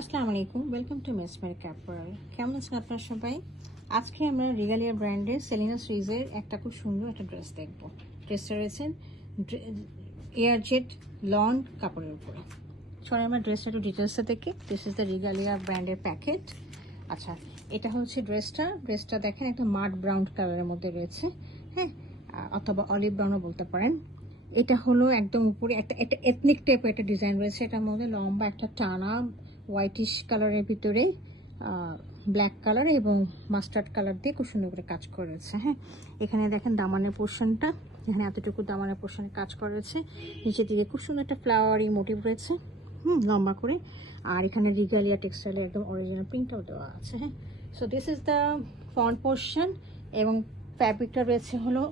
আসসালামু আলাইকুম, welcome to মেসমের ক্যাপওয়ার্ল্ড। কেমন আছেন আপনারা সবাই? আজকে আমরা রিগালিয়া ব্র্যান্ডের সেলিনা সিরিজের একটা খুব সুন্দর একটা ড্রেস দেখবো। ড্রেসটা রয়েছে এয়ার জেট লন কাপড়ের উপরে। চলে আমরা ড্রেসটা একটু ডিটেলসে দেখি। দিস ইজ দ্য রিগালিয়া ব্র্যান্ডের প্যাকেট। আচ্ছা, এটা হচ্ছে ড্রেসটা দেখেন একটা মাড ব্রাউন কালারের মধ্যে রয়েছে, হ্যাঁ, অথবা অলিভ ব্রাউনও বলতে পারেন। এটা হলো একদম উপরে একটা এথনিক টাইপের একটা ডিজাইন রয়েছে। এটার মধ্যে লম্বা একটা টানা হোয়াইটিশ কালারের ভিতরে ব্ল্যাক কালার এবং মাস্টার্ড কালার দিয়ে খুব সুন্দর করে কাজ করেছে। হ্যাঁ, এখানে দেখেন দামানের পোর্শনটা, এখানে এতটুকু দামানের পোর্শনে কাজ করেছে। নিচের দিকে খুব সুন্দর একটা ফ্লাওয়ারি মোটিভ রয়েছে, লম্বা করে। আর এখানে রিগালিয়া টেক্সটাইলের একদম অরিজিনাল প্রিন্টটাও দেওয়া আছে। হ্যাঁ, so this is the front portion এবং ফ্যাব্রিকটা রয়েছে হলো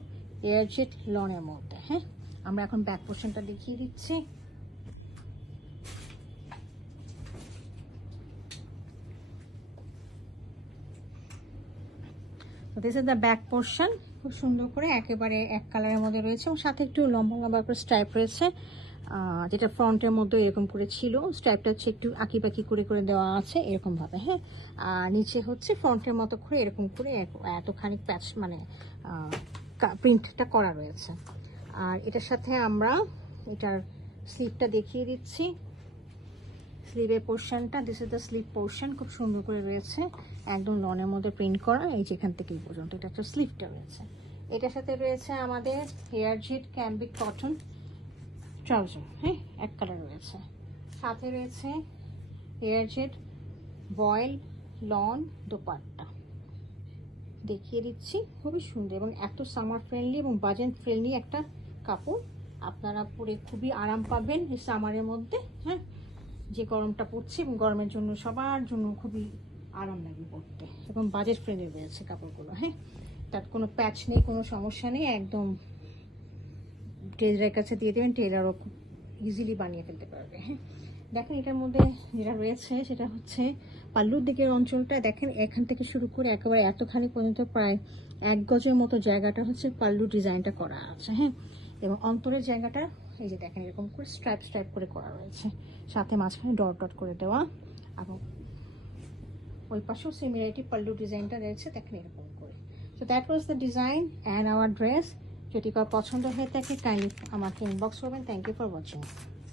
এয়ার জেট লনের মধ্যে। হ্যাঁ, আমরা এখন ব্যাক পোর্শনটা দেখিয়ে দিচ্ছি। This is the back portion, খুব সুন্দর করে একেবারে এক কালারের মধ্যে রয়েছে এবং সাথে একটু লম্বা লম্বা করে স্ট্রাইপ রয়েছে, যেটা ফ্রন্টের মধ্যে এরকম করে ছিল। স্ট্রাইপটা হচ্ছে একটু আঁকি পাকি করে করে দেওয়া আছে এরকমভাবে। হ্যাঁ, আর নিচে হচ্ছে ফ্রন্টের মতো করে এরকম করে এতখানি প্যাচ মানে প্রিন্টটা করা রয়েছে। আর এটার সাথে আমরা এটার স্লিভটা দেখিয়ে দিচ্ছি। স্লিভের পোর্শনটা, this is the sleeve portion, খুব সুন্দর করে রয়েছে, একদম লনের মধ্যে প্রিন্ট করা। এই যেখান থেকে এই পর্যন্ত এটা একটা স্লিভটা রয়েছে। এটার সাথে রয়েছে আমাদের হেয়ার জেট ক্যাম্বিক কটন ট্রাউজার, হ্যাঁ, এক কালার রয়েছে। সাথে রয়েছে হেয়ার জেট বয়েল লন দোপাট্টা, দেখিয়ে দিচ্ছি। খুবই সুন্দর এবং এত সামার ফ্রেন্ডলি এবং বাজেট ফ্রেন্ডলি একটা কাপড়। আপনারা পরে খুবই আরাম পাবেন এই সামারের মধ্যে। হ্যাঁ, যে গরমটা পড়ছে এবং গরমের জন্য সবার জন্য খুবই আরাম লাগে পরতে এবং বাজেট ফ্রেন্ডলি রয়েছে কাপড়গুলো। হ্যাঁ, তার কোনো প্যাচ নেই, কোনো সমস্যা নেই, একদম টেলারের কাছে দিয়ে দেবেন, টেলারও খুব ইজিলি বানিয়ে ফেলতে পারবে। হ্যাঁ, দেখেন এটার মধ্যে যেটা রয়েছে সেটা হচ্ছে পাল্লুর দিকের অঞ্চলটা দেখেন, এখান থেকে শুরু করে একেবারে এতখানি পর্যন্ত প্রায় 1 গজের মতো জায়গাটা হচ্ছে পাল্লু ডিজাইনটা করা আছে। হ্যাঁ, এবং অন্তরের জায়গাটা এই যে দেখেন এরকম করে স্ট্রাইপ করে করা রয়েছে, সাথে মাঝখানে ডট ডট করে দেওয়া, এবং ওই পাশেও সিমিলারিটি পাল্লু ডিজাইনটা রয়েছে দেখেন এরকম করে। So that was the design and our dress. যদি কারো পছন্দ হয়ে থাকে কাইন্ডলি আমাকে ইনবক্স করবেন। Thank you for watching.